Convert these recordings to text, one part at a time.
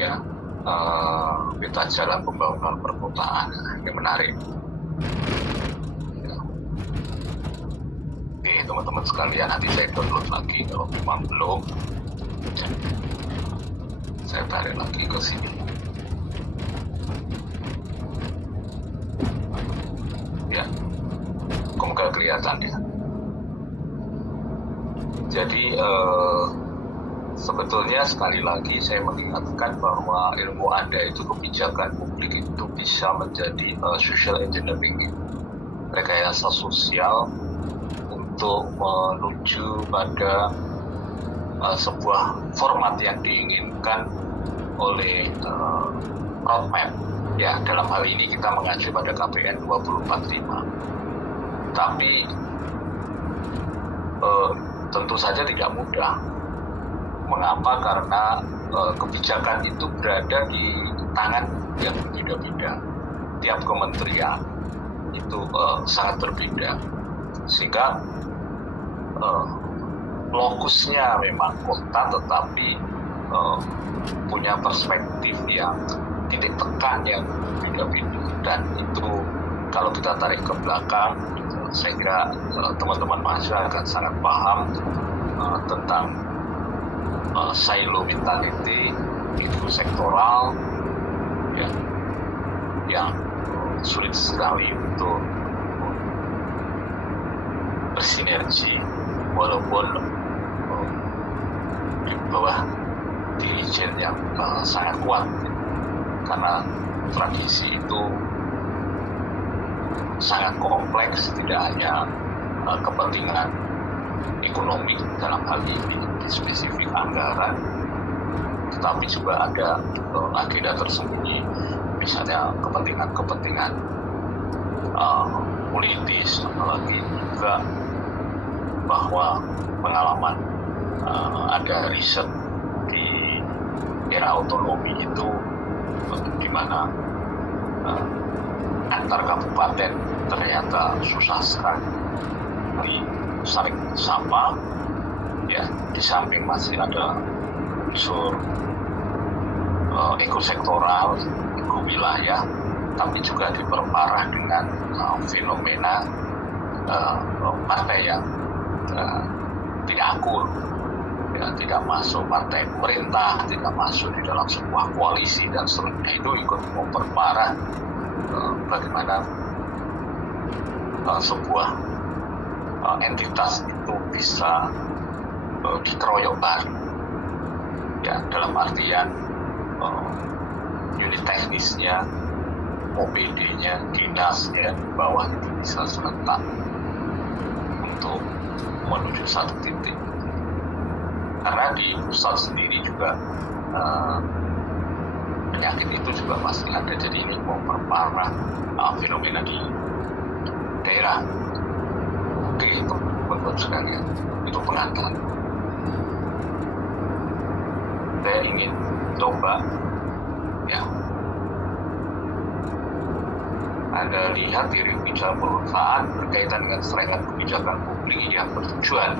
ya peta jalan pembangunan perkotaan yang menarik. Ya. Oke, teman-teman sekalian, nanti saya download lagi kalau memang belum. Ya. Saya tarik lagi ke sini. Ya, semoga kelihatan ya. Jadi sebetulnya sekali lagi saya mengingatkan bahwa ilmu Anda itu, kebijakan publik itu bisa menjadi social engineering, rekayasa sosial untuk menuju pada sebuah format yang diinginkan oleh roadmap. Ya, dalam hal ini kita mengacu pada KPN 2045. Tapi tentu saja tidak mudah. Mengapa? Karena kebijakan itu berada di tangan yang berbeda-beda. Tiap kementerian itu sangat berbeda. Sehingga lokusnya memang kota, tetapi punya perspektif yang titik tekan yang berbeda-beda. Dan itu kalau kita tarik ke belakang, saya kira teman-teman mahasiswa akan sangat paham tentang silo mentality, itu sektoral, ya, yang sulit sekali untuk bersinergi walaupun di bawah dirijen yang sangat kuat, karena tradisi itu sangat kompleks, tidak hanya kepentingan ekonomi dalam hal ini di spesifik anggaran, tetapi juga ada agenda tersembunyi, misalnya kepentingan politis, apalagi juga bahwa pengalaman ada riset di era otonomi itu di mana antar kabupaten ternyata susah sekali saling sapa, ya. Di samping masih ada unsur ekosektoral, ekowilayah, tapi juga diperparah dengan fenomena partai yang tidak akur, ya, tidak masuk partai pemerintah, tidak masuk di dalam sebuah koalisi dan seterusnya. Itu ikut memperparah bagaimana sebuah entitas itu bisa dikeroyok bareng, ya, dalam artian unit teknisnya, OPD-nya, dinasnya di bawah itu bisa serentak untuk menuju satu titik. Karena di pusat sendiri juga penyakit itu juga masih ada, jadi ini memperparah fenomena di daerah. Oke, itu teman-teman sekalian, itu pengantar. Saya ingin coba, ya, Anda lihat di revisi perusahaan berkaitan dengan serangan kebijakan publik yang bertujuan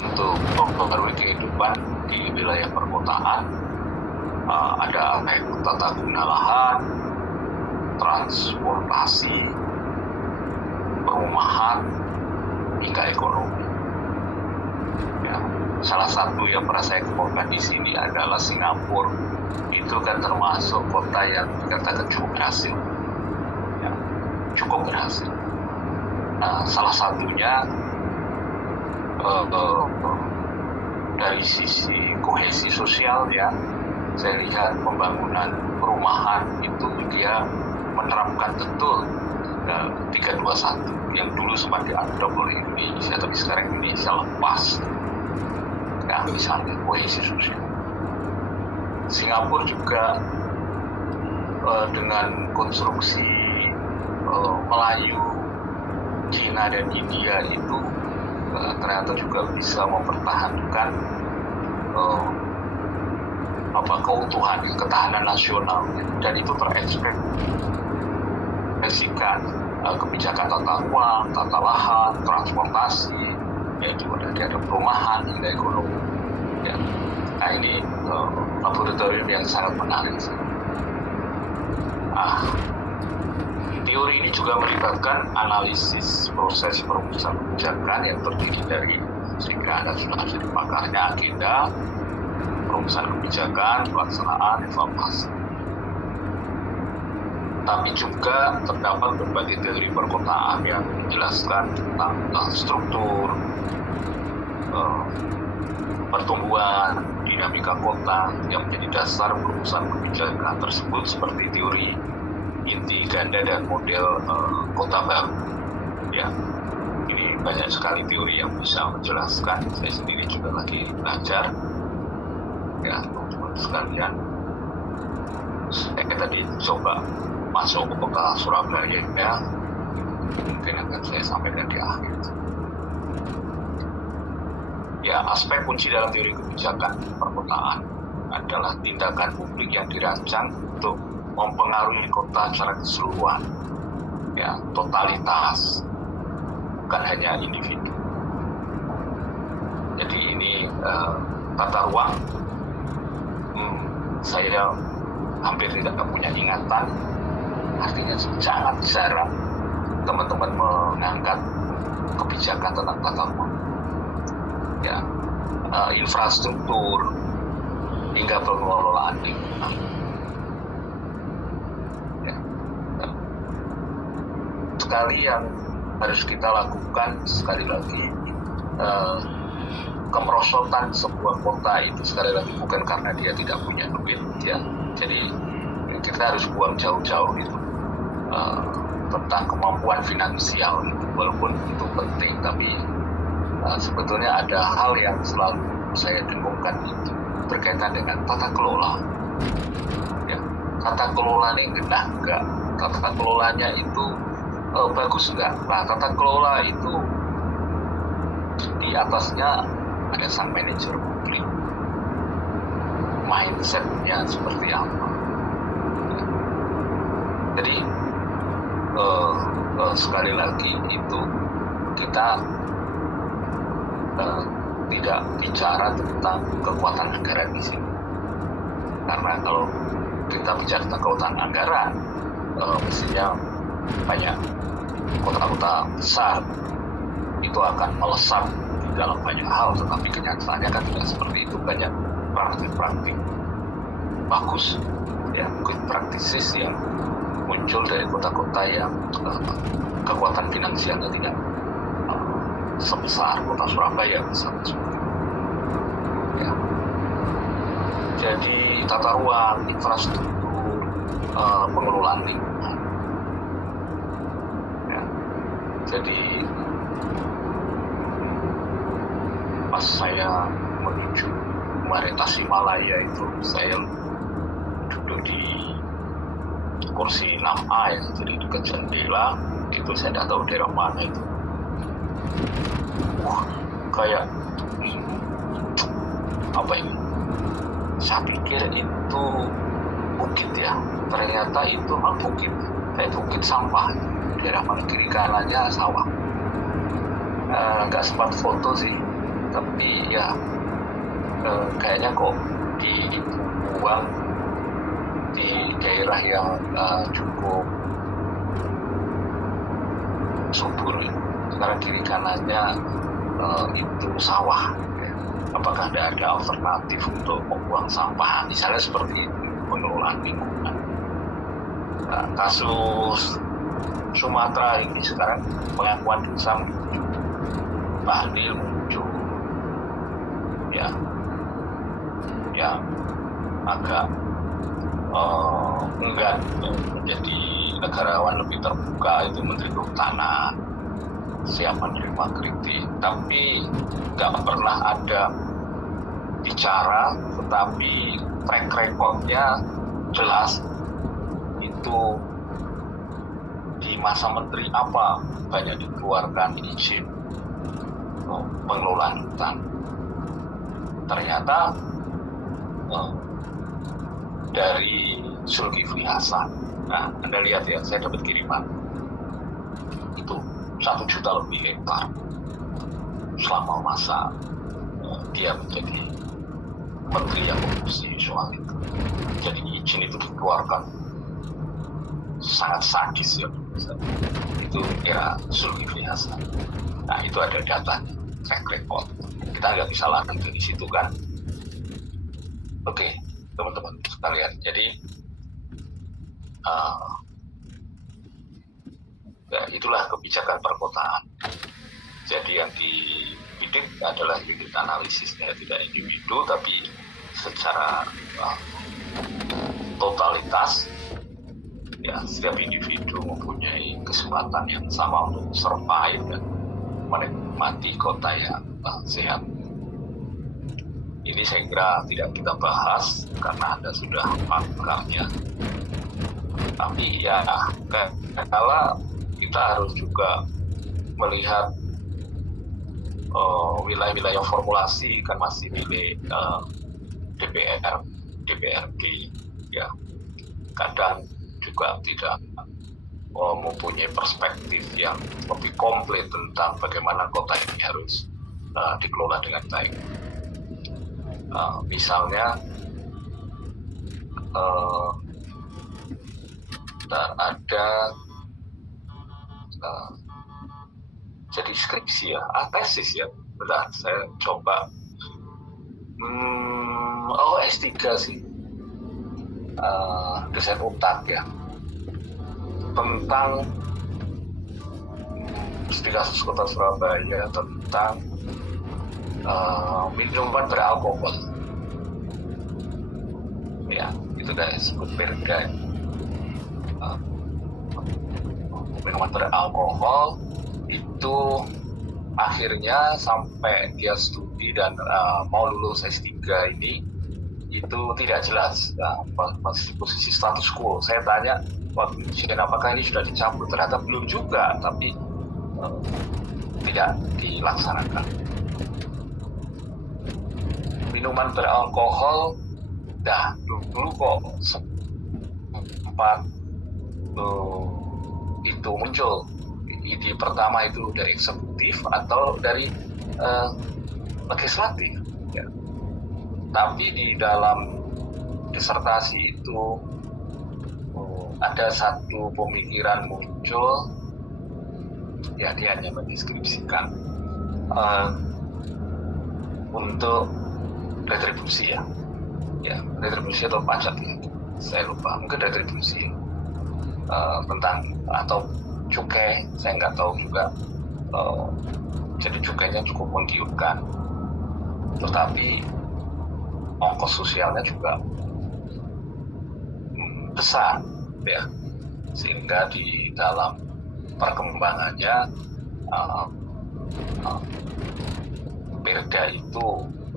untuk memperbarui kehidupan di wilayah perkotaan. Ada tata guna lahan, transportasi, perumahan, hingga ekonomi. Ya, salah satu yang pernah saya kemukakan di sini adalah Singapura. Itu kan termasuk kota yang dikatakan cukup berhasil. Ya, cukup berhasil. Nah, salah satunya dari sisi kohesi sosial, ya, saya lihat pembangunan perumahan itu dia menerapkan betul 321 yang dulu sempat diadopsi oleh Indonesia, tapi sekarang Indonesia lepas. Ya, misalnya kohesi sosial. Singapura juga dengan konstruksi Melayu, Cina dan India itu ternyata juga bisa mempertahankan keutuhan, ketahanan nasional, dan itu terekspresikan kebijakan tata ruang, tata lahan, transportasi, ya, juga ada perumahan hingga ekonomi. Ya. Nah ini laboratorium yang sangat menarik. Teori ini juga melibatkan analisis proses perumusan kebijakan yang terdiri dari, sehingga Anda sudah jadi pakarnya, agenda, perumusan kebijakan, pelaksanaan, evaluasi. Tapi juga terdapat berbagai teori perkotaan yang menjelaskan tentang struktur, pertumbuhan, dinamika kota yang menjadi dasar perumusan kebijakan tersebut, seperti teori inti ganda dan model kota baru. Ya, ini banyak sekali teori yang bisa menjelaskan. Saya sendiri juga lagi belajar. Ya, teman-teman sekalian, saya tadi coba masuk ke kota Surabaya, ya, mungkin akan saya sampaikan di akhir. Ya, aspek kunci dalam teori kebijakan perkotaan adalah tindakan publik yang dirancang untuk mempengaruhi kota secara keseluruhan, ya, totalitas, bukan hanya individu. Jadi ini tata ruang, saya hampir tidak punya ingatan, artinya sangat jarang teman-teman mengangkat kebijakan tentang tata ruang, ya, infrastruktur hingga pengelolaan lingkungan. Sekali yang harus kita lakukan, sekali lagi, kemerosotan sebuah kota itu sekali lagi bukan karena dia tidak punya duit, ya. Jadi kita harus buang jauh-jauh itu tentang kemampuan finansial itu, walaupun itu penting, tapi sebetulnya ada hal yang selalu saya dengungkan itu berkaitan dengan tata kelola. Ya, tata kelola ini enggak, tata kelolanya itu bagus enggak? Nah, tata kelola itu di atasnya ada sang manajer publik, mindsetnya seperti apa. Jadi sekali lagi itu kita tidak bicara tentang kekuatan anggaran di sini, karena kalau kita bicara tentang kekuatan anggaran, mestinya banyak kota-kota besar itu akan melesat di dalam banyak hal, tetapi kenyataannya kan tidak seperti itu. Banyak praktik-praktik bagus, ya, mungkin praktisis yang muncul dari kota-kota yang kekuatan finansialnya tidak sebesar kota Surabaya misalnya, seperti itu. Ya. Jadi tata ruang, infrastruktur, pengelolaan lingkungan. Ya. Jadi pas saya menuju kemarin Tasikmalaya itu, saya duduk di kursi 6A, ya, jadi dekat jendela itu. Saya tidak tahu daerah mana itu. Kayak apa ini? Saya pikir itu bukit, ya. Ternyata itu bukit, kayak bukit sampah. Daerah mana kiri kanannya sawah. Nggak sempat foto sih, tapi ya kayaknya kok dibuang di daerah yang cukup subur. Sekarang kiri kanannya itu sawah. Apakah ada alternatif untuk membuang sampah, misalnya seperti itu, pengelolaan lingkungan? Kasus Sumatera ini sekarang pengakuan dosa muncul, Bahlil muncul, ya, yang agak enggan menjadi negarawan lebih terbuka, itu Menteri Kehutanan, siap menerima kritik, tapi nggak pernah ada bicara, tetapi track recordnya jelas. Itu di masa menteri apa banyak dikeluarkan izin pengelolaan hutan. Ternyata dari Zulkifli Hasan, nah Anda lihat ya, saya dapat kiriman itu 1 juta lebih hektar selama masa dia menjadi menteri yang mengurusi soal itu. Jadi izin itu dikeluarkan sangat sadis ya. Itu era Zulkifli Hasan. Nah itu ada datanya, track record. Kita nggak bisa lari dari situ kan. Oke, teman-teman sekalian. Jadi ya, itulah kebijakan perkotaan. Jadi yang dibidik adalah unit analisisnya, tidak individu, tapi secara totalitas. Ya, setiap individu mempunyai kesempatan yang sama untuk survive dan menikmati kota yang sehat. Ini saya kira tidak kita bahas karena Anda sudah pakarnya. Tapi ya, kadang-kala kita harus juga melihat wilayah-wilayah formulasi kan masih milik DPR, DPRD, ya. Kadang juga tidak mempunyai perspektif yang lebih komplit tentang bagaimana kota ini harus dikelola dengan baik. Misalnya ada jadi skripsi ya, tesis ya, bentar saya coba S3 sih, desain utak ya, tentang studi kasus kota Surabaya tentang minuman beralkohol ya, itu udah disebut perda. Minuman beralkohol itu akhirnya sampai dia studi dan mau lulus S3 ini itu tidak jelas, masih posisi status quo. Saya tanya waktu ujian apakah ini sudah dicabut, ternyata belum juga, tapi tidak dilaksanakan. Minuman beralkohol dulu kok sempat itu muncul. Ide pertama itu dari eksekutif atau dari legislatif ya. Tapi di dalam disertasi itu ada satu pemikiran muncul ya, dia hanya mendeskripsikan untuk retribusi ya retribusi atau pajak ya, saya lupa, mungkin retribusi tentang atau cukai, saya nggak tahu juga. Jadi cukainya cukup menggiurkan, tetapi ongkos sosialnya juga besar ya, sehingga di dalam perkembangannya perda itu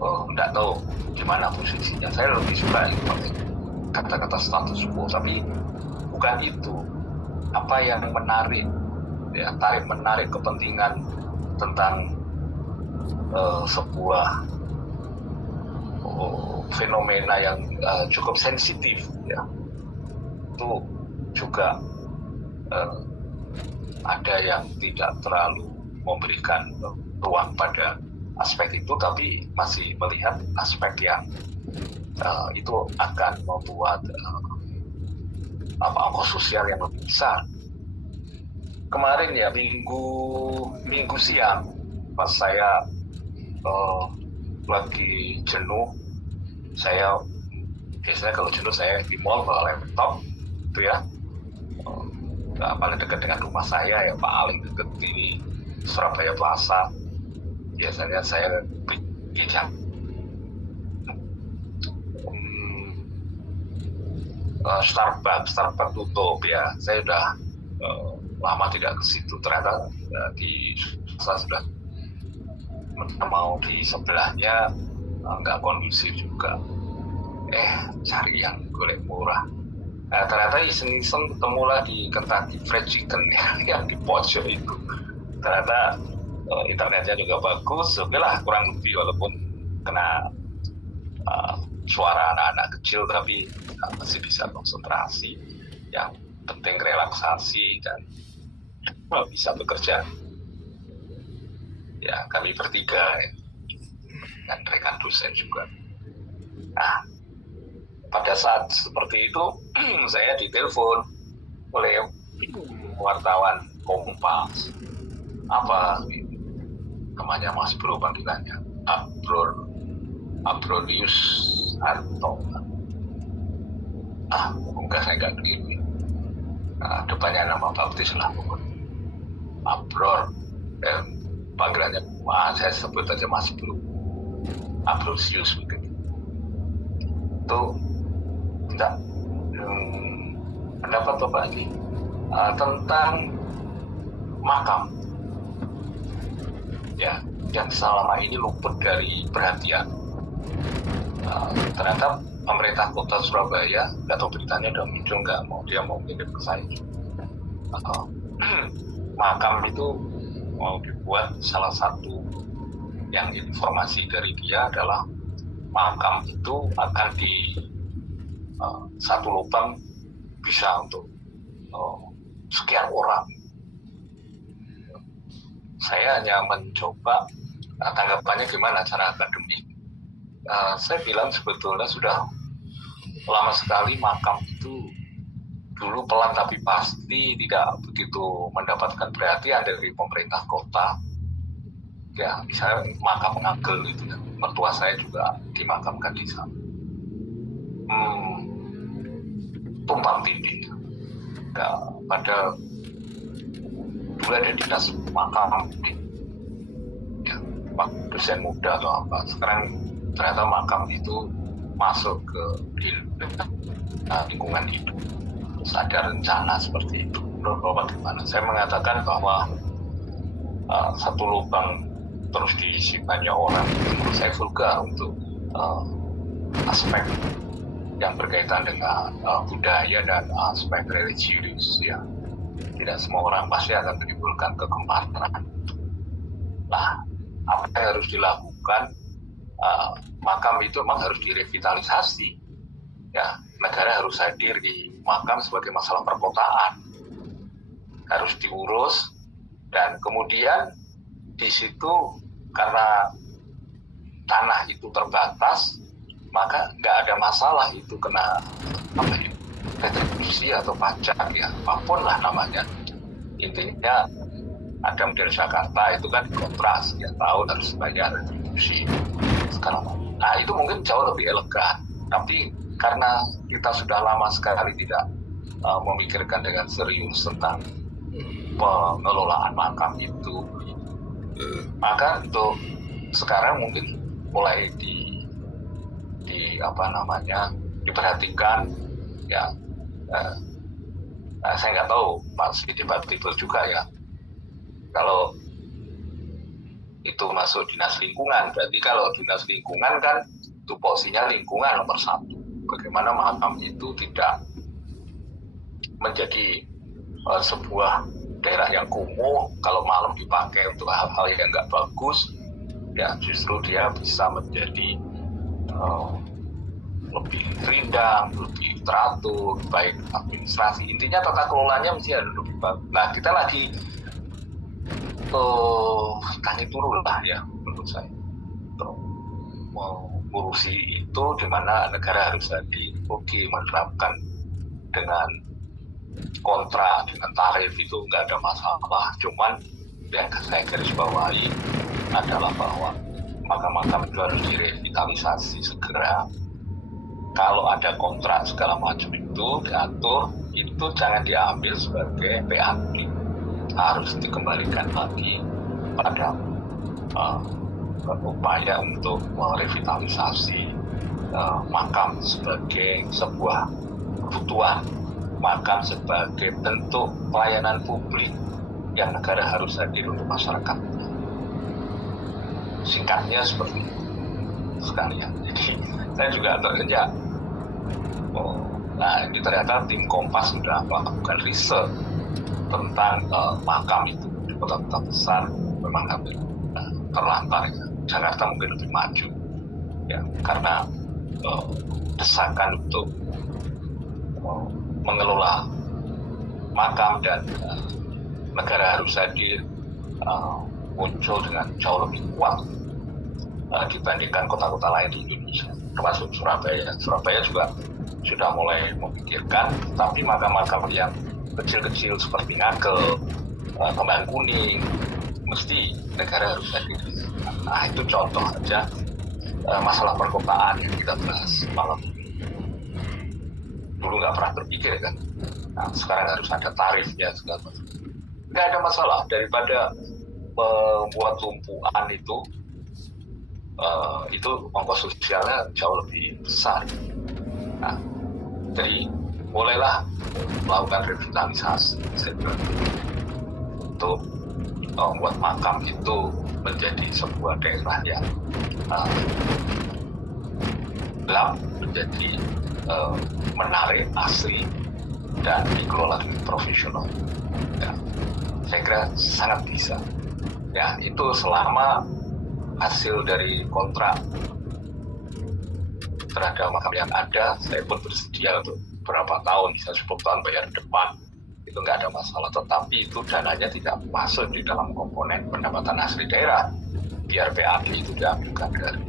nggak tahu gimana posisinya. Saya lebih suka pakai kata-kata status quo, tapi bukan itu. Apa yang menarik ya, tarik menarik kepentingan tentang sebuah fenomena yang cukup sensitif ya, itu juga ada yang tidak terlalu memberikan ruang pada aspek itu, tapi masih melihat aspek yang itu akan membuat ongkos sosial yang lebih besar. Kemarin ya minggu siang pas saya lagi jenuh, saya biasanya kalau jenuh saya di mall bawa laptop itu ya, paling dekat dengan rumah saya ya, paling dekat di Surabaya Plaza. Biasanya saya bikin Starbucks tutup ya. Saya udah lama tidak ke situ. Ternyata di saya sudah mau di sebelahnya nggak kondusif juga. Cari yang golek murah. Ternyata iseng-iseng ketemulah di Kentucky Fried Chicken yang di pojok itu. Ternyata internetnya juga bagus. Oke lah, kurang lebih walaupun kena suara anak-anak kecil, tapi masih bisa konsentrasi. Yang penting relaksasi dan bisa bekerja. Ya, kami bertiga ya, dan rekan dosen juga. Nah, pada saat seperti itu saya ditelepon oleh wartawan Kompas. Apa namanya Mas Bro panggilannya? Abronius Harto. Enggak, saya nggak begini. Depannya nama baptis lah pokoknya. Abror. Panggilannya saya sebut aja Mas Bro. Abrosius mungkin. Itu tidak pendapat Bapak ini tentang makam ya yang selama ini luput dari perhatian. Ternyata pemerintah kota Surabaya, nggak tahu beritanya udah muncul nggak, dia mau ngirim ke saya. Makam itu mau dibuat, salah satu yang informasi dari dia adalah makam itu akan di satu lubang bisa untuk sekian orang. Saya hanya mencoba tanggapannya gimana cara akademik. Saya bilang sebetulnya sudah lama sekali makam itu dulu pelan tapi pasti tidak begitu mendapatkan perhatian dari pemerintah kota. Ya, misalnya makam Ngagel itu ya, mertua saya juga dimakamkan di sana. Tumpang tindih. Ya, pada dulu ada dinas makam ya, Pak dosen muda atau apa. Sekarang ternyata makam itu masuk ke lingkungan hidup. Terus ada rencana seperti itu. Menurut Bapak gimana? Saya mengatakan bahwa satu lubang terus diisi banyak orang itu menurut saya vulgar untuk aspek yang berkaitan dengan budaya dan aspek religius ya. Tidak semua orang pasti akan menimbulkan kegemparan. Nah, apa yang harus dilakukan? Makam itu memang harus direvitalisasi. Ya, negara harus hadir di makam sebagai masalah perkotaan. Harus diurus dan kemudian di situ karena tanah itu terbatas, maka nggak ada masalah itu kena retribusi atau pajak ya, apapun lah namanya. Intinya ada model Jakarta itu kan kontras ya, tahun harus bayar retribusi sekarang. Nah itu mungkin jauh lebih elegan, tapi karena kita sudah lama sekali tidak memikirkan dengan serius tentang pengelolaan makam itu, maka untuk sekarang mungkin mulai diperhatikan ya. Saya nggak tahu pasti debatable juga ya kalau itu masuk dinas lingkungan. Berarti kalau dinas lingkungan kan tupoksinya lingkungan nomor satu. Bagaimana makam itu tidak menjadi sebuah daerah yang kumuh, kalau malam dipakai untuk hal-hal yang nggak bagus, ya justru dia bisa menjadi lebih rindang, lebih teratur, baik administrasi. Intinya tata kelolanya mesti ada lebih bagus. Nah, kita lagi tani turun lah ya menurut saya untuk mengurusi itu, di mana negara harus hadir. Oke, menerapkan dengan kontrak, dengan tarif itu nggak ada masalah. Cuman yang saya garis bawahi adalah bahwa makam-makam itu harus direvitalisasi segera. Kalau ada kontrak segala macam itu diatur, itu jangan diambil sebagai PAD, harus dikembalikan lagi pada upaya untuk merevitalisasi makam sebagai sebuah kebutuhan, makam sebagai bentuk pelayanan publik yang negara harus hadir untuk masyarakat. Singkatnya seperti itu sekalian. Jadi saya juga terkejut. Nah, ini ternyata tim Kompas sudah melakukan riset tentang makam itu di kota-kota besar memang hampir terlantar ya. Jakarta mungkin lebih maju ya, karena desakan untuk mengelola makam dan negara harus hadir muncul dengan jauh lebih kuat dibandingkan kota-kota lain di Indonesia. termasuk Surabaya. Surabaya juga sudah mulai memikirkan, tapi makam-makam yang kecil-kecil seperti Ngagel, Kembang Kuning, mesti negara harus hadir. Nah, itu contoh aja masalah perkotaan yang kita bahas malam ini. Dulu nggak pernah berpikir kan, nah, sekarang harus ada tarifnya segala macam. Nggak ada masalah, daripada membuat tumpuan itu ongkos sosialnya jauh lebih besar. Nah, jadi bolehlah melakukan revitalisasi, saya bilang, untuk membuat makam itu menjadi sebuah daerah yang gelap, menjadi menarik, asli, dan dikelola dengan profesional. Ya, saya kira sangat bisa. Ya, itu selama hasil dari kontrak terhadap makam yang ada, saya pun bersedia untuk berapa tahun, bisa 10 tahun bayar depan, itu nggak ada masalah. Tetapi itu dananya tidak masuk di dalam komponen pendapatan asli daerah, biar PAD itu diambilkan dari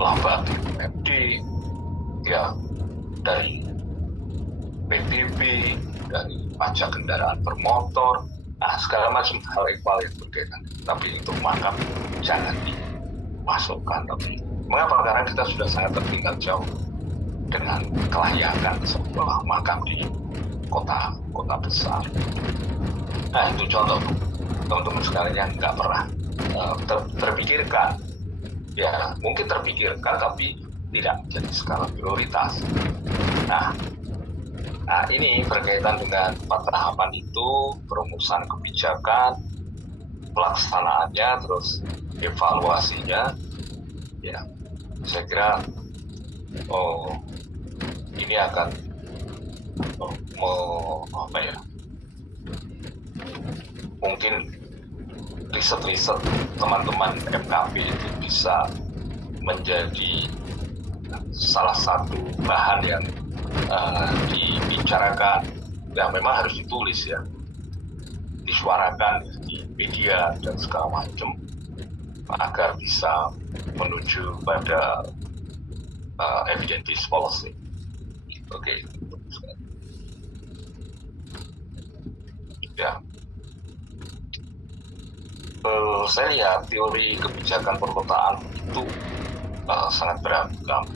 laba BUMD, ya, dari PBB, dari pajak kendaraan bermotor, segala macam hal ikhwal yang berkaitan. Tapi untuk makam jangan dimasukkan. Tapi mengapa? Karena kita sudah sangat tertinggal jauh dengan kelayakan sebuah makam di kota besar. Nah, itu contoh teman-teman sekalian yang nggak pernah terpikirkan. Ya, mungkin terpikirkan tapi tidak menjadi skala prioritas. Nah, ini berkaitan dengan 4 tahapan itu, perumusan kebijakan, pelaksanaannya, terus evaluasinya. Ya, saya kira ini akan mungkin riset-riset teman-teman FKP itu bisa menjadi salah satu bahan yang dibicarakan, yang memang harus ditulis ya, disuarakan di media dan segala macam, agar bisa menuju pada evidence-based policy. Oke. Ya. Saya lihat teori kebijakan perkotaan itu sangat beragam.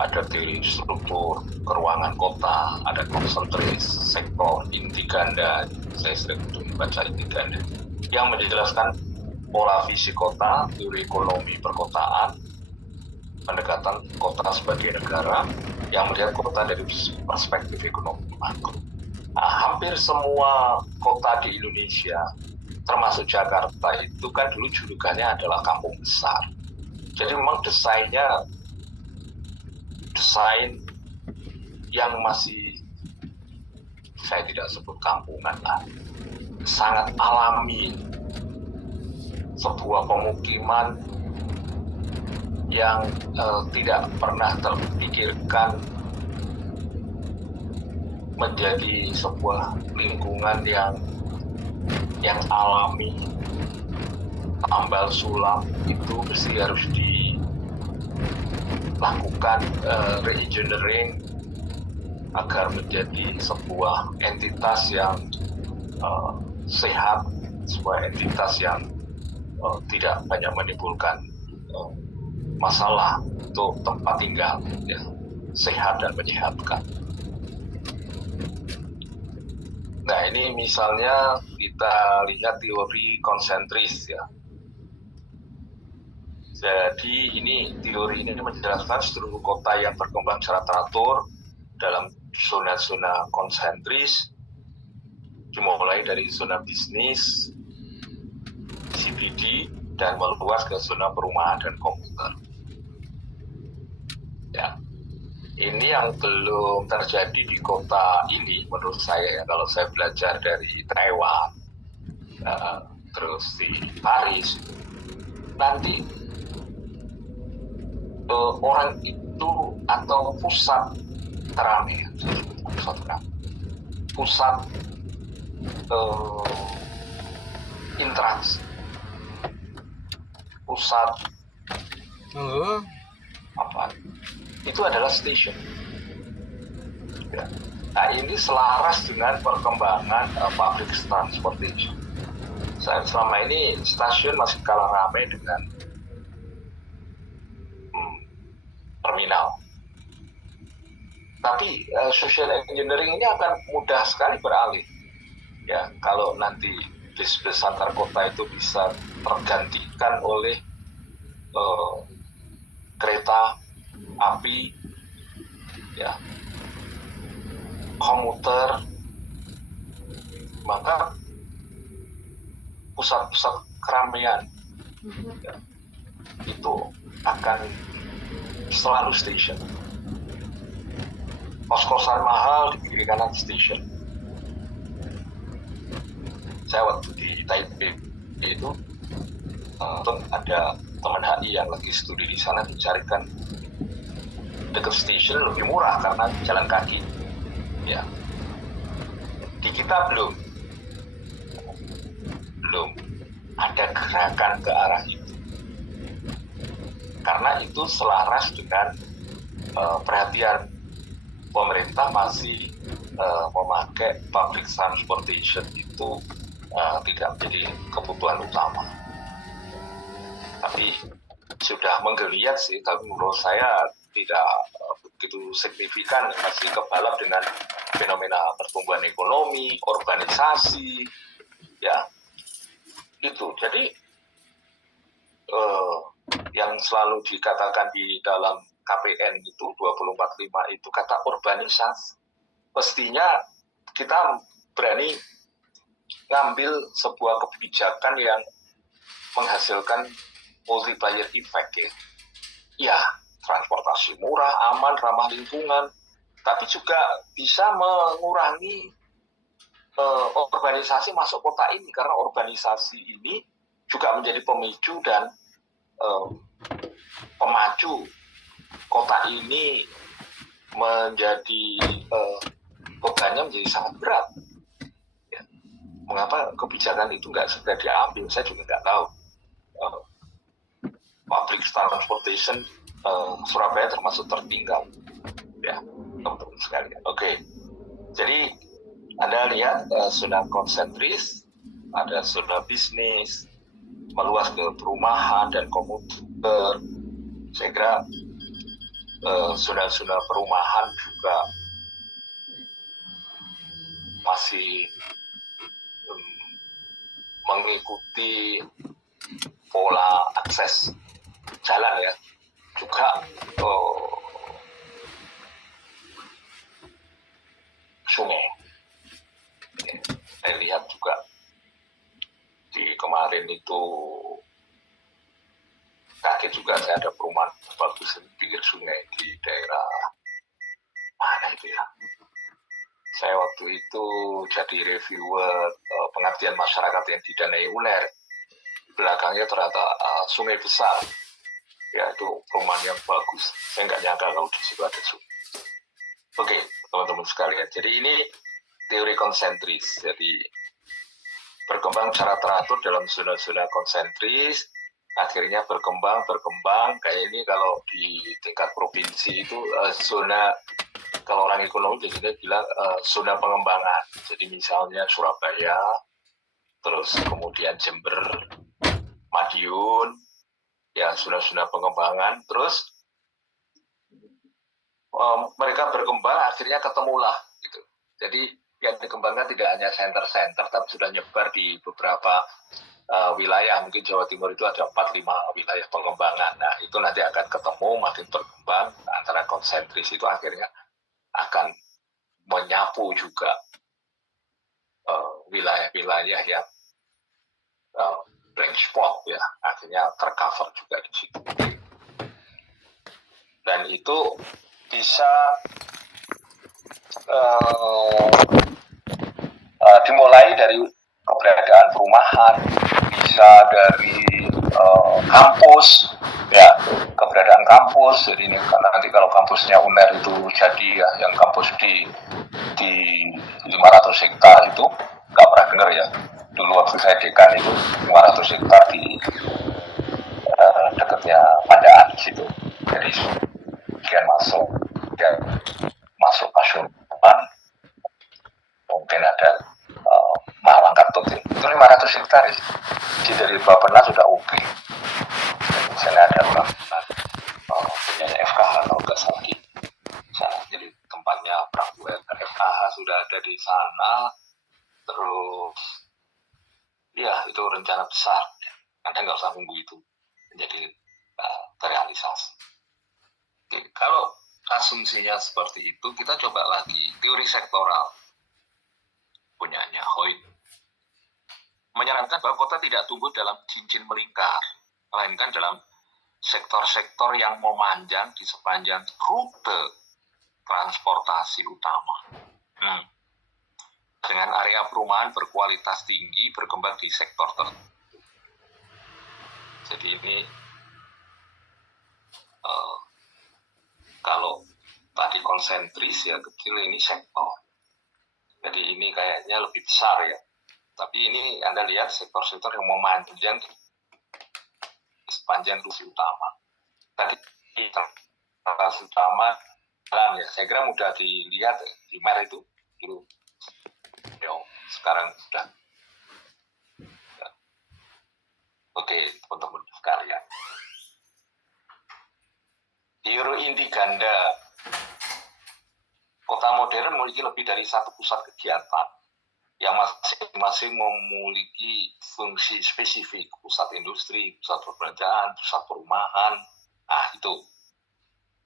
Ada teori struktur keruangan kota, ada konsentris sektor, inti ganda. Saya sering membaca inti ganda yang menjelaskan pola visi kota, teori ekonomi perkotaan, pendekatan kota sebagai negara yang melihat kota dari perspektif ekonomi makro. Hampir semua kota di Indonesia, termasuk Jakarta, itu kan dulu julukannya adalah kampung besar. Jadi memang desain yang masih, saya tidak sebut kampungan lah, sangat alami, sebuah pemukiman yang tidak pernah terpikirkan menjadi sebuah lingkungan yang alami. Tambal sulam itu mesti harus dilakukan re-engineering agar menjadi sebuah entitas yang sehat, sebuah entitas yang tidak banyak menimbulkan masalah untuk tempat tinggal, ya, sehat dan menyehatkan. Nah, ini misalnya kita lihat teori konsentris ya. Jadi teori ini menjelaskan seluruh kota yang berkembang secara teratur dalam zona-zona konsentris, dimulai dari zona bisnis, CBD, dan meluas ke zona perumahan dan komuter. Ya, ini yang belum terjadi di kota ini menurut saya ya. Kalau saya belajar dari Taiwan, terus di Paris, nanti orang itu atau pusat terame, pusat interaksi, pusat apa itu adalah station. Ya. Nah ini selaras dengan perkembangan public transportation. Selama ini stasiun masih kalah ramai dengan terminal. Tapi social engineering ini akan mudah sekali beralih. Ya, kalau nanti bis-bis antar kota itu bisa tergantikan oleh kereta api, ya, komuter, maka pusat-pusat keramaian ya, itu akan selalu station. Kos-kosan mahal di kiri kanan station. Saya waktu di Taipei itu ada teman HI yang lagi studi di sana, dicarikan dekat station lebih murah karena jalan kaki. Ya, di kita belum ada gerakan ke arah itu, karena itu selaras dengan perhatian pemerintah masih memakai public transportation itu tidak menjadi kebutuhan utama. Tapi sudah menggeliat sih, tapi menurut saya tidak begitu signifikan, masih kebalap dengan fenomena pertumbuhan ekonomi, urbanisasi, ya itu. Jadi yang selalu dikatakan di dalam KPN itu 2045 itu kata urbanisasi. Pastinya kita berani ngambil sebuah kebijakan yang menghasilkan multiplier effect ya. Ya, transportasi murah, aman, ramah lingkungan, tapi juga bisa mengurangi urbanisasi masuk kota ini, karena urbanisasi ini juga menjadi pemicu dan pemacu kota ini menjadi bebannya menjadi sangat berat. Ya. Mengapa kebijakan itu nggak segera diambil? Saya juga nggak tahu. Public transportation Surabaya termasuk tertinggal, ya teman-teman sekalian. Oke, jadi Anda lihat zona konsentris, ada zona bisnis, meluas ke perumahan dan komuter. Saya kira zona-zona perumahan juga masih mengikuti pola akses jalan ya, juga sungai. Saya lihat juga di kemarin itu kaget juga, saya ada perumahan bagus di pinggir sungai di daerah mana itu ya. Saya waktu itu jadi reviewer pengabdian masyarakat yang didanai UNER. Belakangnya ternyata sungai besar. Ya, itu perumahan yang bagus. Saya nggak nyangka kalau di situ ada sungai. Oke, teman-teman sekalian. Jadi ini teori konsentris. Jadi berkembang secara teratur dalam zona-zona konsentris, akhirnya berkembang. Kayak ini kalau di tingkat provinsi itu zona, kalau orang ekonomi biasanya bilang zona pengembangan. Jadi misalnya Surabaya, terus kemudian Jember, Madiun, ya zona-zona pengembangan. Terus mereka berkembang, akhirnya ketemulah gitu. Jadi yang dikembangkan tidak hanya center-center, tapi sudah nyebar di beberapa wilayah. Mungkin Jawa Timur itu ada 4-5 wilayah pengembangan. Nah itu nanti akan ketemu, makin berkembang antara konsentris itu akhirnya akan menyapu juga wilayah-wilayah yang blank spot ya, akhirnya tercover juga di situ. Dan itu bisa dimulai dari keberadaan perumahan, bisa dari kampus, ya keberadaan kampus. Jadi ini nanti kalau kampusnya UNER itu jadi ya, yang kampus di 500 hektar itu nggak pernah dengar ya. Dulu waktu saya dekan itu 500 hektar di dekatnya Pandaan situ. Jadi termasuk Pasuruan, mungkin ada Malang Kartutin, itu 500 hektar ya. Jadi dari Bappenas sudah UP. Di sana ada bangunan punya FKH kalau nggak salah di sana. Jadi tempatnya Prabowo FKH sudah ada di sana. Terus ya itu rencana besar. Anda nggak usah nunggu itu menjadi terrealisasi. Oke, kalau asumsinya seperti itu, kita coba lagi teori sektoral punyanya Hoyt. Menyarankan bahwa kota tidak tumbuh dalam cincin melingkar, melainkan dalam sektor-sektor yang memanjang di sepanjang rute transportasi utama. Dengan area perumahan berkualitas tinggi berkembang di sektor tertentu. Jadi ini kalau tadi konsentris ya kecil, ini sektor. Jadi ini kayaknya lebih besar ya. Tapi ini Anda lihat sektor-sektor yang memanjang di sepanjang rute utama. Tadi transportasi utama jalan ya. Saya kira mudah dilihat di map itu dulu. Sekarang sudah. Oke, teman-teman sekalian. Teori inti ganda. Kota modern memiliki lebih dari satu pusat kegiatan yang masing-masing memiliki fungsi spesifik, pusat industri, pusat perbelanjaan, pusat perumahan. Itu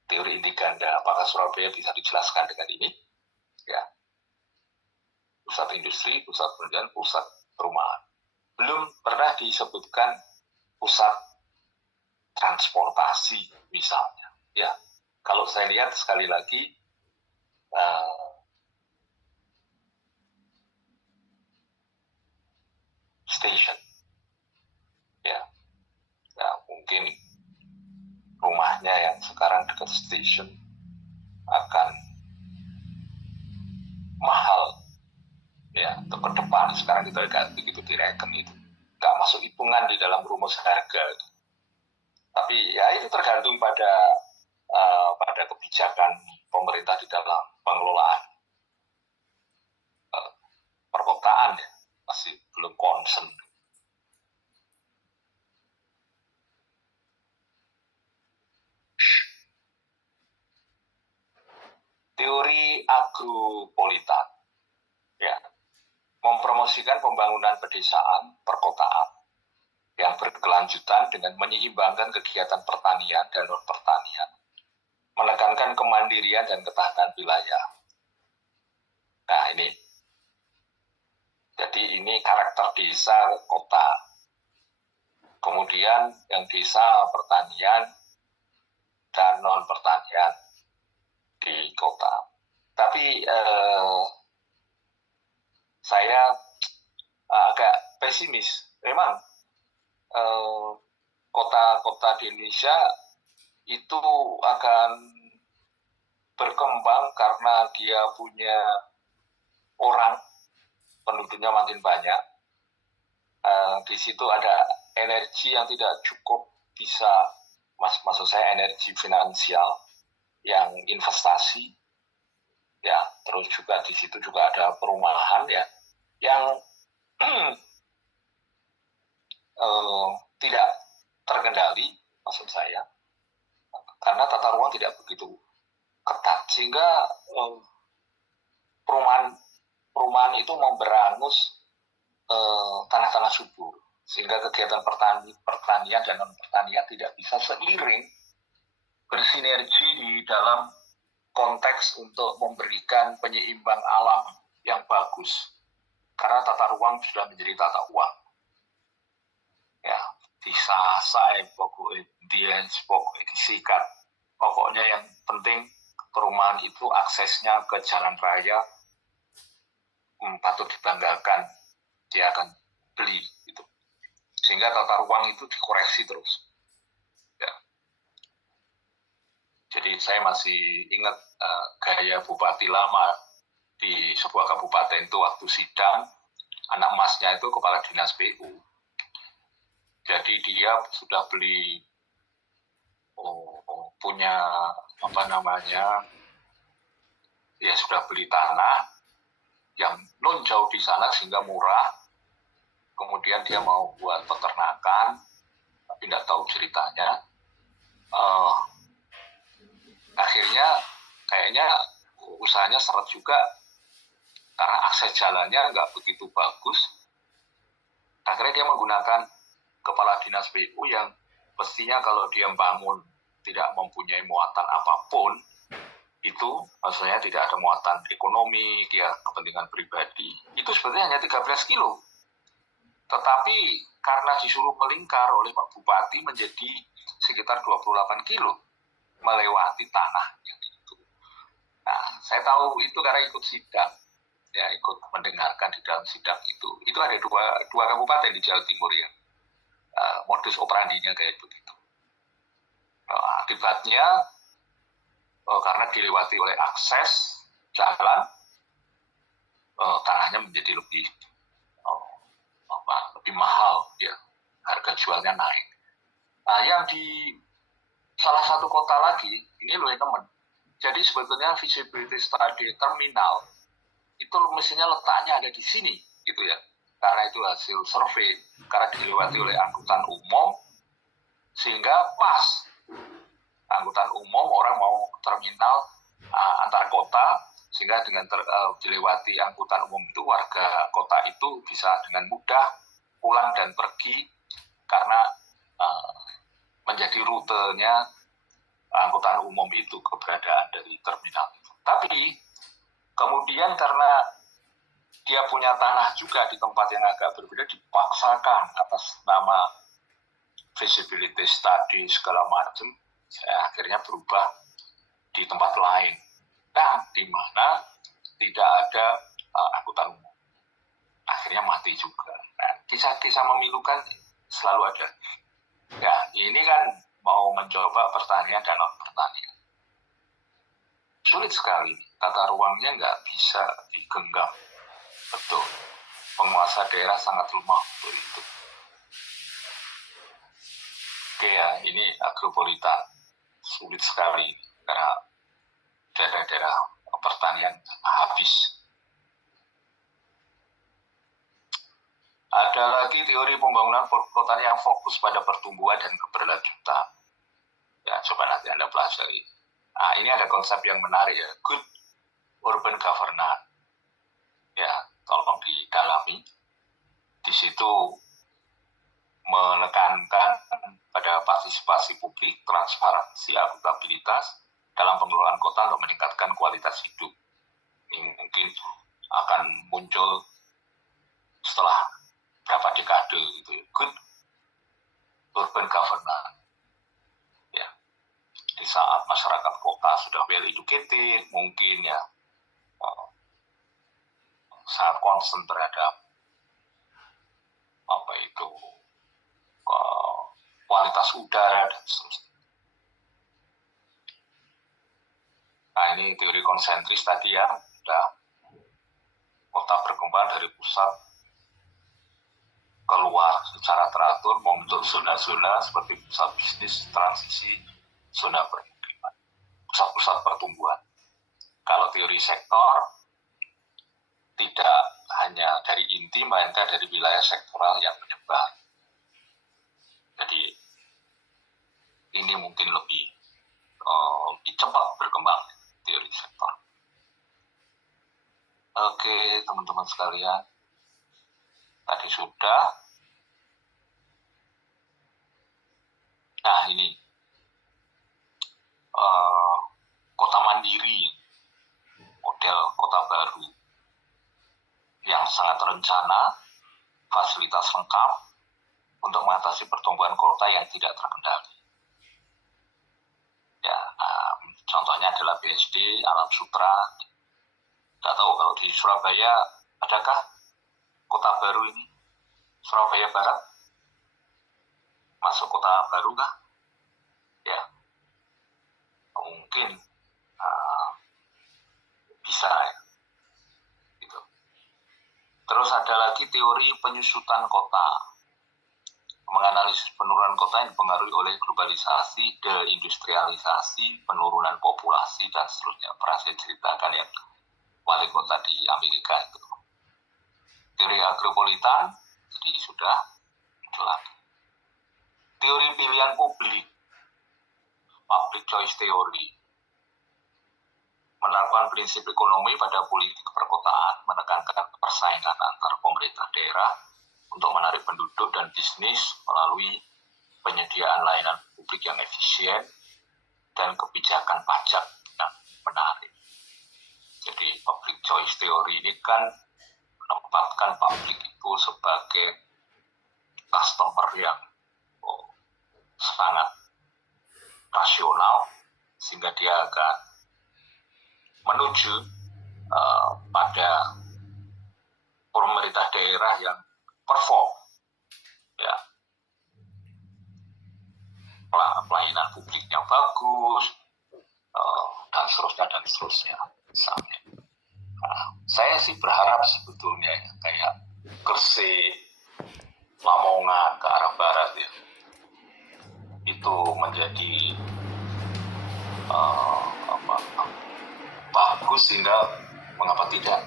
teori inti ganda. Apakah Surabaya bisa dijelaskan dengan ini? Ya. Pusat industri, pusat perbelanjaan, pusat perumahan. Belum pernah disebutkan pusat transportasi misalnya. Ya, kalau saya lihat sekali lagi station, ya, mungkin rumahnya yang sekarang dekat station akan mahal, ya, untuk ke depan. Sekarang kita lihat begitu direken itu nggak masuk hitungan di dalam rumus harga. Tapi ya itu tergantung pada kebijakan pemerintah di dalam pengelolaan perkotaan ya, masih belum concern. Teori agropolitan ya, mempromosikan pembangunan pedesaan perkotaan yang berkelanjutan dengan menyeimbangkan kegiatan pertanian dan non-pertanian, menekankan kemandirian dan ketahanan wilayah. Nah ini, jadi ini karakter desa kota. Kemudian yang desa pertanian dan non-pertanian di kota. Tapi saya agak pesimis. Memang kota-kota di Indonesia itu akan berkembang karena dia punya orang, penduduknya makin banyak. Di situ ada energi yang tidak cukup bisa, maksud saya energi finansial yang investasi, ya, terus juga di situ juga ada perumahan ya, yang tidak terkendali, maksud saya, karena tata ruang tidak begitu ketat, sehingga perumahan itu memberangus tanah-tanah subur, sehingga kegiatan pertanian dan non-pertanian tidak bisa seiring bersinergi di dalam konteks untuk memberikan penyeimbang alam yang bagus, karena tata ruang sudah menjadi tata uang. Ya, disasai pokoknya disikat. Pokoknya yang penting perumahan itu aksesnya ke jalan raya patut dibanggakan, dia akan beli gitu. Sehingga tata ruang itu dikoreksi terus. Ya. Jadi saya masih ingat gaya bupati lama di sebuah kabupaten itu waktu sidang, anak emasnya itu kepala dinas PU. Jadi dia sudah beli punya sudah beli tanah yang non jauh di sana sehingga murah, kemudian dia mau buat peternakan, tapi nggak tahu ceritanya. Akhirnya kayaknya usahanya seret juga karena akses jalannya nggak begitu bagus. Akhirnya dia menggunakan kepala dinas PU yang mestinya kalau dia bangun tidak mempunyai muatan apapun, itu maksudnya tidak ada muatan ekonomi, dia kepentingan pribadi, itu sebenarnya hanya 13 kilo. Tetapi karena disuruh melingkar oleh Pak Bupati menjadi sekitar 28 kilo, melewati tanah yang itu. Nah, saya tahu itu karena ikut sidang, ya ikut mendengarkan di dalam sidang itu. Itu ada dua kabupaten di Jawa Timur yang modus operandinya kayak begitu. Akibatnya karena dilewati oleh akses jalan, tanahnya menjadi lebih mahal, ya harga jualnya naik. Nah, yang di salah satu kota lagi, ini loh teman. Jadi sebetulnya feasibility study terminal itu mestinya letaknya ada di sini, gitu ya. Karena itu hasil survei, karena dilewati oleh angkutan umum, sehingga pas angkutan umum orang mau terminal antar kota, sehingga dengan dilewati angkutan umum itu warga kota itu bisa dengan mudah pulang dan pergi karena menjadi rutenya angkutan umum itu keberadaan dari terminal itu. Tapi kemudian karena dia punya tanah juga di tempat yang agak berbeda, dipaksakan atas nama feasibility study segala macam, akhirnya berubah di tempat lain. Nah, di mana tidak ada angkutan umum. Akhirnya mati juga. Nah, kisah-kisah memilukan selalu ada. Ya, ini kan mau mencoba pertanian dan non-pertanian. Sulit sekali, tata ruangnya nggak bisa digenggam. Betul, penguasa daerah sangat lemah untuk itu. Oke ya, ini agropolitan. Sulit sekali, karena daerah-daerah pertanian habis. Ada lagi teori pembangunan perkotaan yang fokus pada pertumbuhan dan keberlanjutan. Ya, coba nanti Anda pelajari. Nah, ini ada konsep yang menarik ya, good urban governance. Ya, tolong didalami. Di situ menekankan pada partisipasi publik, transparansi, akuntabilitas dalam pengelolaan kota untuk meningkatkan kualitas hidup. Ini mungkin akan muncul setelah berapa dekade gitu, good urban governance. Ya, di saat masyarakat kota sudah well educated, mungkin ya sangat concern terhadap kualitas udara dan seterusnya. Nah, ini teori konsentris tadi ya, sudah kota berkembang dari pusat keluar secara teratur, membentuk zona-zona seperti pusat bisnis, transisi, zona permukiman, pusat-pusat pertumbuhan. Kalau teori sektor, tidak hanya dari inti, melainkan dari wilayah sektoral yang menyebar. Jadi, ini mungkin lebih cepat berkembang teori sektor. Oke, teman-teman sekalian. Tadi sudah. Nah, ini kota mandiri, model kota baru yang sangat terencana, fasilitas lengkap untuk mengatasi pertumbuhan kota yang tidak terkendali. Ya, contohnya adalah BSD, Alam Sutra. Tidak tahu kalau di Surabaya adakah kota baru ini? Surabaya Barat masuk kota baru kah? Ya, mungkin bisa ya. Gitu. Terus ada lagi teori penyusutan kota, menganalisis penurunan kota yang dipengaruhi oleh globalisasi, deindustrialisasi, penurunan populasi dan seterusnya. Pernah saya ceritakan ya, wali kota di Amerika itu. Teori agropolitan, jadi sudah muncul lagi. Teori pilihan publik, public choice theory, menerapkan prinsip ekonomi pada politik perkotaan, menekankan persaingan antar pemerintah daerah untuk menarik penduduk dan bisnis melalui penyediaan layanan publik yang efisien dan kebijakan pajak yang menarik. Jadi public choice theory ini kan menempatkan publik itu sebagai customer yang sangat rasional, sehingga dia akan menuju pada pemerintah daerah yang perform, ya, pelayanan publiknya bagus, dan seterusnya misalnya. Saya sih berharap sebetulnya kayak Gresik, Lamongan ke arah barat ya, itu menjadi bagus, sehingga mengapa tidak.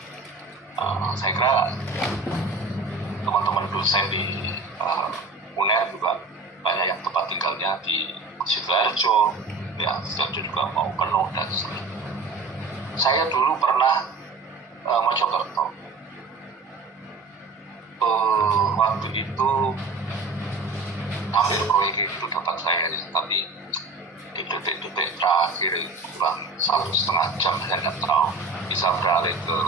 Saya kira teman-teman dosen di UNER juga banyak yang tempat tinggalnya di Sidoarjo, ya, Sidoarjo juga mau penuh dan sebagainya. Saya dulu pernah Mojokerto. Waktu itu hampir proyek itu dapat saya ya, tapi di detik-detik terakhir kurang 1,5 jam saya tidak tahu bisa beralih ke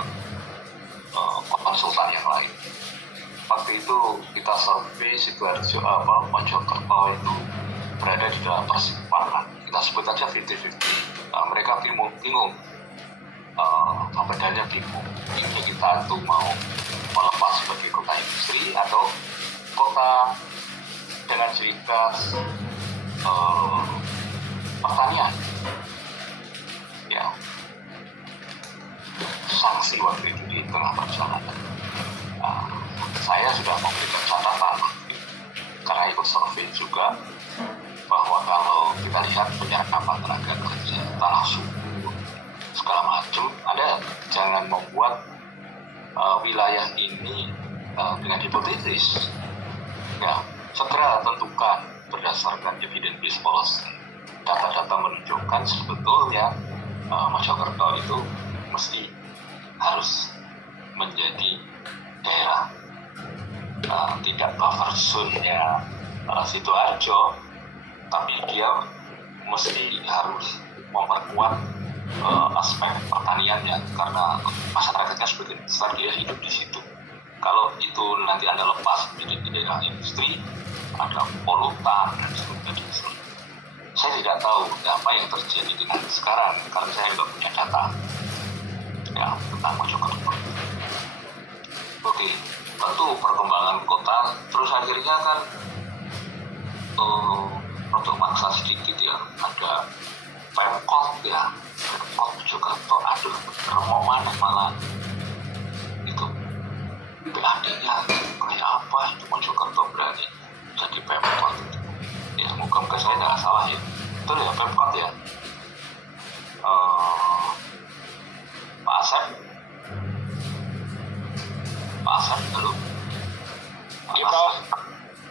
konsultan yang lain. Waktu itu kita survei Sidoarjo Mojokerto itu berada di dalam persimpangan, kita sebut aja 50-50. Mereka bingung, pembedanya bingung, ini kita tuh mau melepas sebagai kota industri atau kota dengan ciri khas pertanian. Ya, sanksi waktu itu di tengah perjalanan. Saya sudah memberikan catatan karena ikut survei juga, bahwa kalau kita lihat penyerapan tenaga kerja, tanah subur, segala macam, jangan membuat wilayah ini dengan hipotetis. Ya, segera tentukan berdasarkan evidence-based policy. Data-data menunjukkan sebetulnya Mojokerto itu mesti harus menjadi daerah tidak buffer zone-nya Sidoarjo, tapi dia mesti harus memperkuat aspek pertaniannya, karena masyarakatnya sebagian besar dia hidup di situ. Kalau itu nanti Anda lepas menjadi daerah industri, ada polutan dan sebagainya. Saya tidak tahu apa yang terjadi dengan sekarang, karena saya tidak punya data ya tentang Mojokerto. Oke, tentu perkembangan kota terus akhirnya kan untuk maksa sedikit ya, ada Pemkot ya, Pemkot Mojokerto, aduh mau mana malah itu PAD-nya kayak apa itu Mojokerto berani jadi Pemkot. Ya moga-moga saya tidak salah ya, betul ya Pemkot ya. Pak Asep dulu. Iya, Prof.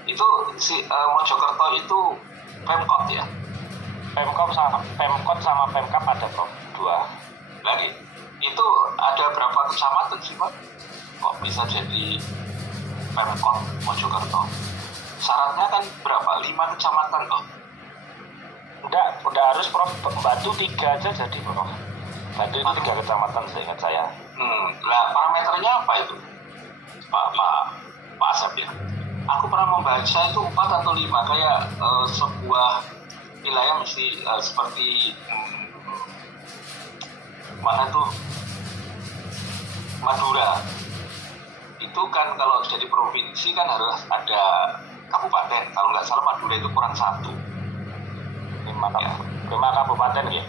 Itu si Mojokerto itu Pemkot ya? Pemkot sama Pemkap ada, Prof. 2. Lagi. Itu ada berapa kecamatan sih, Pak? Kok bisa jadi Pemkot Mojokerto? Syaratnya kan berapa? 5 kecamatan loh. Udah harus, Prof. Batu 3 aja jadi, Prof. Batu itu 3 kecamatan seingat saya. Lah parameternya apa itu? Pak Asep ya. Aku pernah membaca itu 4 atau 5, kayak sebuah wilayah mesti seperti mana tuh Madura. Itu kan kalau jadi provinsi kan harus ada kabupaten. Kalau nggak salah Madura itu kurang 1. 5 kabupaten ya.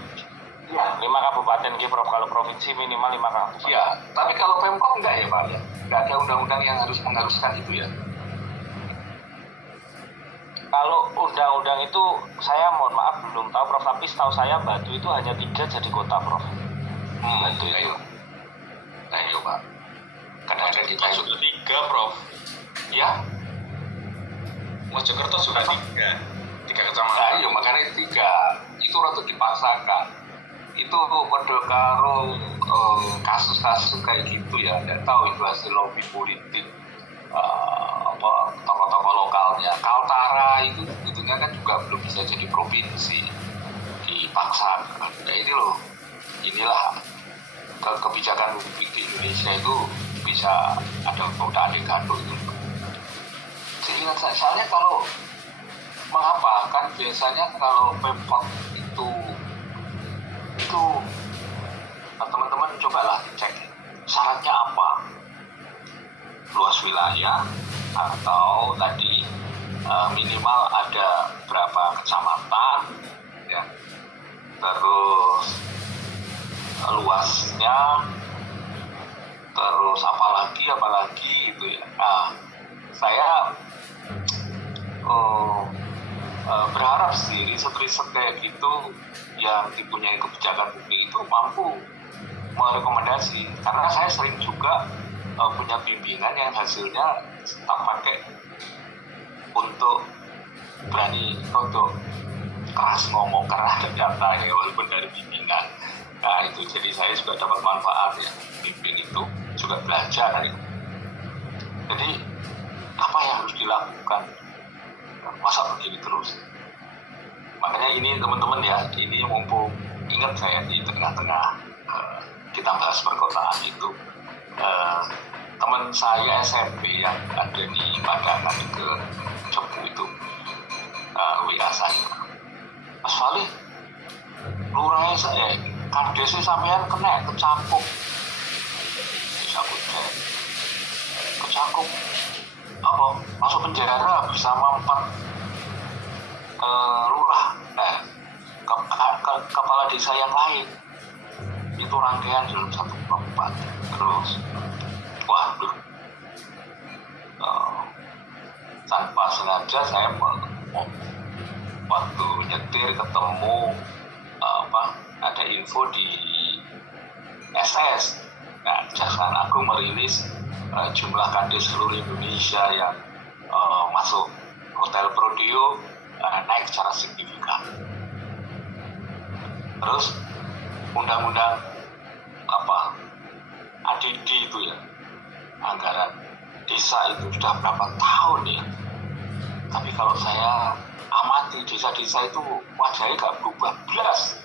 Iya. 5 kabupaten gitu, Prof. Kalau provinsi minimal 5 kabupaten. Iya, tapi kalau Pemkot enggak ya Pak ya? Enggak ada undang-undang yang harus mengharuskan itu ya? Kalau undang-undang itu saya mohon maaf belum tahu, Prof. Tapi setahu saya Batu itu hanya 3 jadi kota, Prof. Batu itu. Pak. Kadang-kadang kita juga 3, Prof. ya, Mojokerto juga 3 kecamatan. nah, iya makanya 3 itu rada dipaksakan. Itu pada karo kasus-kasus kayak gitu ya, nggak tahu itu hasil lobby politik apa tokoh-tokoh lokalnya. Kaltara itu sebetulnya kan juga belum bisa jadi provinsi, dipaksakan. Nah ini loh, inilah kebijakan publik di Indonesia itu bisa ada adik gado itu. Seingat saya, soalnya kalau mengapa kan biasanya kalau Pemkot itu teman-teman cobalah dicek syaratnya apa, luas wilayah atau tadi minimal ada berapa kecamatan ya, terus luasnya, terus apalagi itu ya. Nah, saya berharap sih riset-riset kayak gitu yang dipunyai kebijakan publik itu mampu merekomendasi, karena saya sering juga punya bimbingan yang hasilnya tak pakai untuk berani untuk keras ngomong karena ada data ya, walaupun dari bimbingan. Nah itu jadi saya juga dapat manfaat ya, bimbing itu juga belajar dari. Jadi apa yang harus dilakukan, masa begini terus. Makanya ini teman-teman ya, ini mumpung ingat saya di tengah-tengah kita bahas perkotaan itu, teman saya SMP yang ada di Padangan ke Cepu itu WA saya, Mas Fali, lurahnya saya kardesnya sampean kena kecangkup, kecangkup apa? Masuk penjara bersama 4 lurah, nah kepala desa yang lain itu rangkaian dalam satu kabupaten. Terus waduh, tanpa sengaja saya waktu nyetir ketemu ada info di SS. Nah, Kejaksaan Agung merilis jumlah kades seluruh Indonesia yang masuk Hotel Prodeo naik secara signifikan. Terus undang-undang ADD itu ya, anggaran desa itu sudah berapa tahun ya, tapi kalau saya amati desa-desa itu wajahnya gak berubah belas.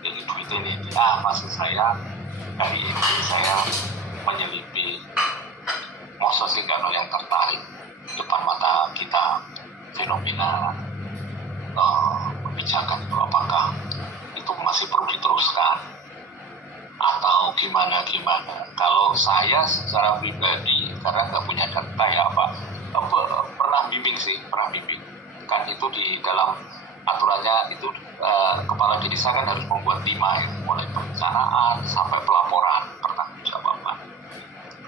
Jadi duit ini, maksud saya dari ini saya menyelipi masa sih kalau yang tertarik depan mata kita fenomena kebijakan itu, apakah itu masih perlu diteruskan atau gimana. Kalau saya secara pribadi karena nggak punya data ya pernah bimbing kan, itu di dalam aturannya itu kepala desa kan harus membuat 5 ya, mulai perencanaan sampai pelaporan pertanggungjawaban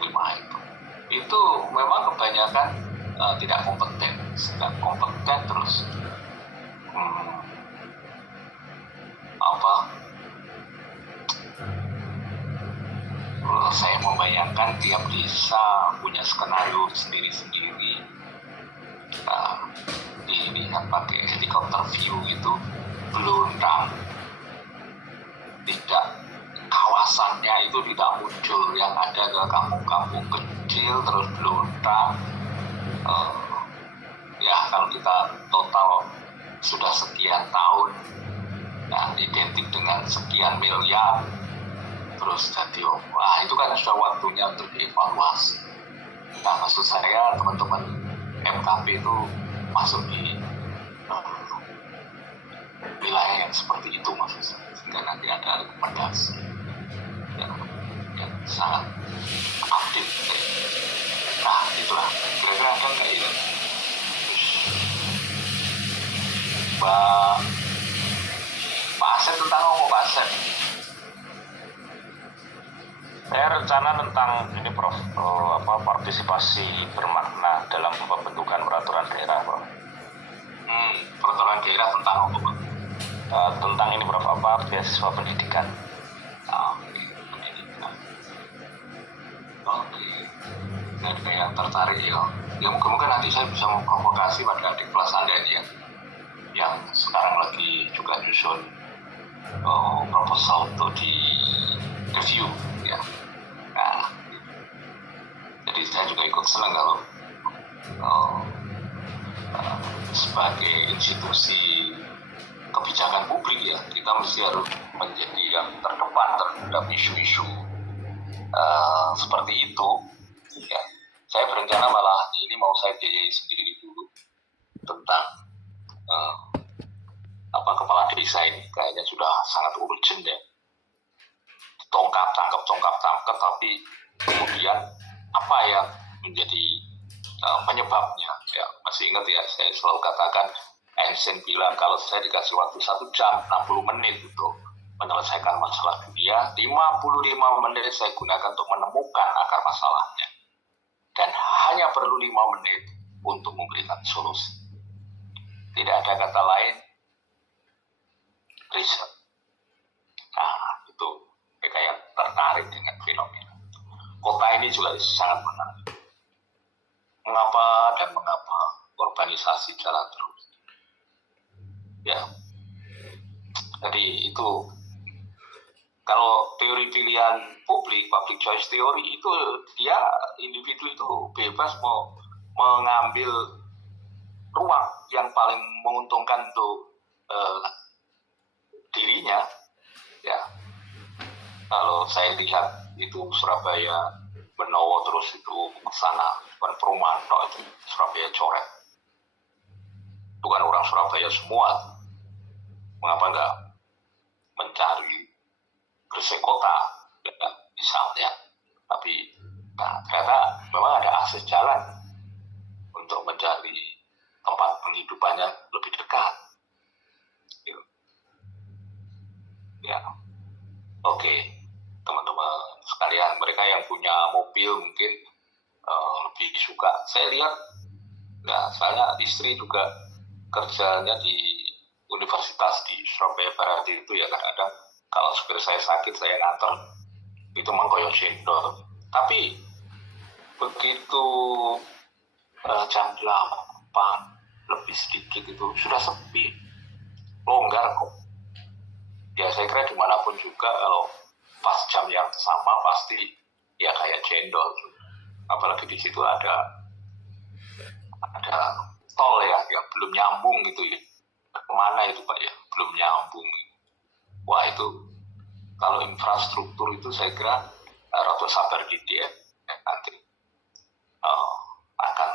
5 itu memang kebanyakan tidak kompeten terus saya membayangkan tiap desa punya skenario sendiri-sendiri. Dilihat pakai helikopter view gitu, beluntang, tidak kawasannya itu tidak muncul, yang ada ke kampung-kampung kecil terus beluntang. Ya kalau kita total sudah sekian tahun, nah identik dengan sekian miliar, terus jadi itu kan sudah waktunya untuk dievaluasi. Nah maksud saya teman-teman MKP itu masuk di wilayah yang seperti itu maksud saya, sehingga nanti ada rekomendasi yang sangat update. Nah itulah kira-kira kan kayak ini. Pak Asep tentang apa Pak Asep? Saya rencana tentang ini Prof, partisipasi bermakna dalam pembentukan peraturan daerah Prof. Peraturan daerah tentang apa Pak? Tentang ini Prof, beasiswa pendidikan. Pendidikan. yang tertarik ya mungkin nanti saya bisa memprovokasi pada adik kelas Anda ini yang sekarang lagi juga nyusun proposal untuk di review ya. Nah, jadi saya juga ikut senang kalau sebagai institusi kebijakan publik ya kita mesti harus menjadi yang terdepan terhadap isu-isu seperti itu ya. Saya berencana malah ini mau saya biayai sendiri dulu tentang kepala desa ini kayaknya sudah sangat urgent ya, tongkap tangkap tapi kemudian apa yang menjadi penyebabnya ya. Masih ingat ya, saya selalu katakan Einstein bilang kalau saya dikasih waktu 1 jam 60 menit untuk menyelesaikan masalah dunia, 55 menit saya gunakan untuk menemukan akar masalahnya dan hanya perlu 5 menit untuk memberikan solusi. Tidak ada kata lain, riset. Nah, itu mereka yang tertarik dengan fenomena. Kota ini juga sangat menarik. Mengapa urbanisasi jalan terus? Ya, jadi itu kalau teori pilihan public choice theory itu dia individu itu bebas mau mengambil ruang yang paling menguntungkan untuk dirinya ya. Kalau saya lihat itu Surabaya Benowo terus itu ke sana bukan perumahan itu Surabaya coret, bukan orang Surabaya semua. Mengapa enggak mencari Gresik kota ya, misalnya, tapi ternyata memang ada akses jalan untuk mencari tempat penghidupannya lebih dekat gitu. Ya, oke. Teman-teman sekalian, mereka yang punya mobil mungkin lebih suka. Saya lihat, soalnya istri juga kerjanya di universitas di Surabaya Barat itu ya, kadang-kadang kalau supir saya sakit saya nganter itu mengkoyok cendol. Tapi begitu jam 8 lebih sedikit itu sudah sepi, longgar kok. Ya saya kira dimanapun juga kalau pas jam yang sama pasti ya kayak cendol. Apalagi di situ ada tol ya yang belum nyambung gitu ya. Kemana itu Pak ya, belum nyambung. Wah itu kalau infrastruktur itu saya kira rada sabar gitu ya nanti akan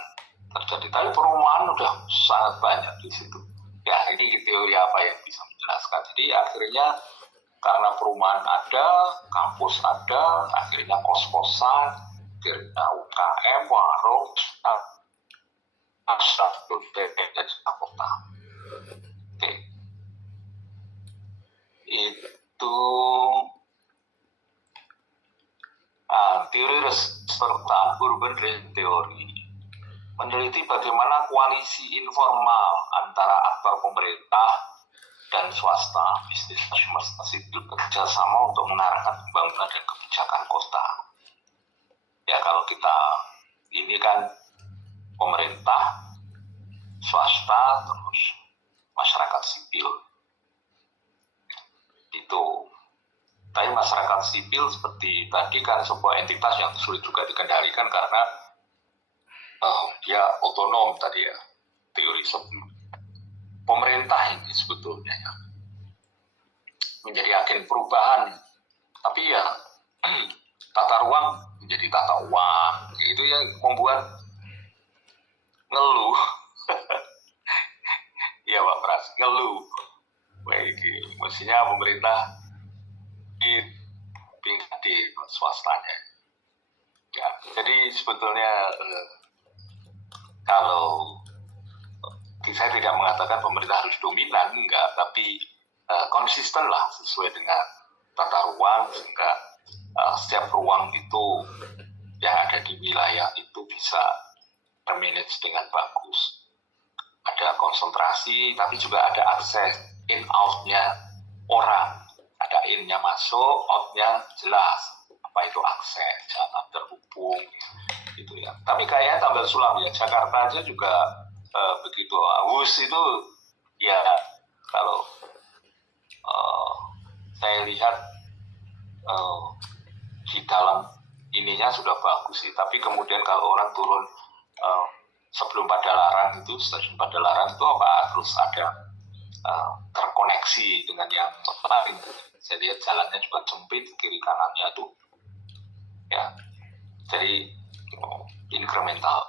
terjadi. Tapi perumahan udah sangat banyak di situ. Ya ini teori apa yang bisa menjelaskan. Jadi akhirnya karena perumahan ada, kampus ada, akhirnya kos-kosan, akhirnya UKM, warung, dan kota. Oke. Itu teori resertaan urban theory meneliti bagaimana koalisi informal antara aktor pemerintah dan swasta, bisnis swasta sipil bekerja sama untuk mengarahkan pembangunan dan kebijakan kota. Ya kalau kita ini kan pemerintah, swasta, terus masyarakat sipil. Itu. Tapi masyarakat sipil seperti tadi kan sebuah entitas yang sulit juga dikendalikan karena dia otonom tadi ya, teori pemerintah ini sebetulnya ya menjadi agen perubahan, tapi ya tata ruang menjadi tata uang, itu yang membuat ngeluh. Iya Pak Pras, ngeluh. Baik, mestinya pemerintah di swastanya. Ya, jadi sebetulnya kalau saya tidak mengatakan pemerintah harus dominan, enggak, tapi konsisten lah sesuai dengan tata ruang sehingga setiap ruang itu yang ada di wilayah itu bisa termanage dengan bagus. Ada konsentrasi, tapi juga ada akses in out-nya orang. Ada in-nya masuk, out-nya jelas. Apa itu akses, jalan terhubung, gitu ya. Tapi kayaknya tambal sulam ya. Jakarta aja juga begitu. Wus itu ya kalau saya lihat di dalam ininya sudah bagus sih. Tapi kemudian kalau orang turun sebelum Padalarang itu, stasiun Padalarang itu apa terus ada terkoneksi dengan yang lain. Saya lihat jalannya juga sempit, kiri kanannya tuh ya. Jadi incremental.